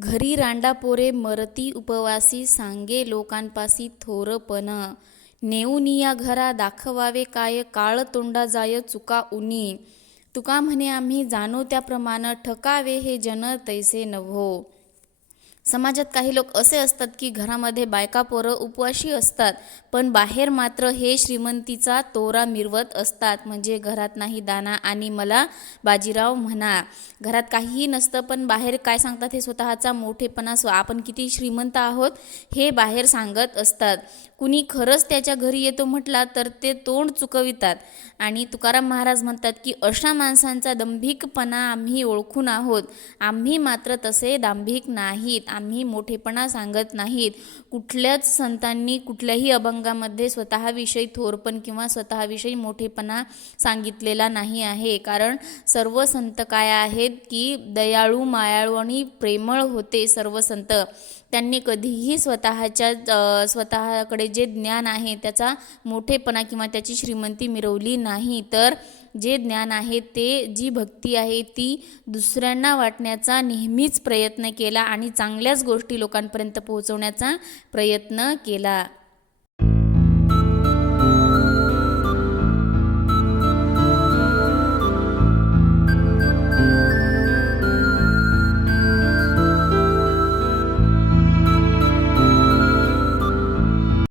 घरी रांडा पोरे मरती उपवासी सांगे लोकांपासी थोरपण नेऊनिया घरा दाखवावे काय काळ तोंडा जाय चुका उनी. तुका म्हणे आम्ही जाणो त्याप्रमाणे ठकावे हे जन तैसे नव्हो समाजात काही लोक असे असतात की घरामध्ये बायका पोरं उपवाशी असतात पण बाहेर मात्र हे श्रीमंतीचा तोरा मिरवत असतात. म्हणजे घरात नाही दाना आणि मला बाजीराव म्हणा. घरात काहीही नसतं पण बाहेर काय सांगतात हे स्वतःचा मोठेपणा स्व आपण किती श्रीमंत आहोत हे बाहेर सांगत असतात. कुणी खरंच त्याच्या घरी येतो म्हटला तर ते तोंड चुकवितात. आणि तुकाराम महाराज म्हणतात की अशा माणसांचा दंभिकपणा आम्ही ओळखून आहोत. आम्ही मात्र तसे दांभिक नाहीत. आम्ही मोठेपणा सांगत नाहीत. कुठल्याच संतांनी कुठल्याही अभंगामध्ये स्वतःविषयी थोरपण किंवा स्वतःविषयी मोठेपणा सांगितलेला नाही आहे. कारण सर्व संत काय आहेत की दयाळू मायाळू आणि प्रेमळ होते सर्व संत. त्यांनी कधीही स्वतःच्या स्वतःकडे जे ज्ञान आहे त्याचा मोठेपणा किंवा त्याची श्रीमंती मिरवली नाही तर जे ज्ञान आहे ते जी भक्ती आहे ती दुसऱ्यांना वाटण्याचा नेहमीच प्रयत्न केला आणि चांगल्याच गोष्टी लोकांपर्यंत पोहोचवण्याचा प्रयत्न केला.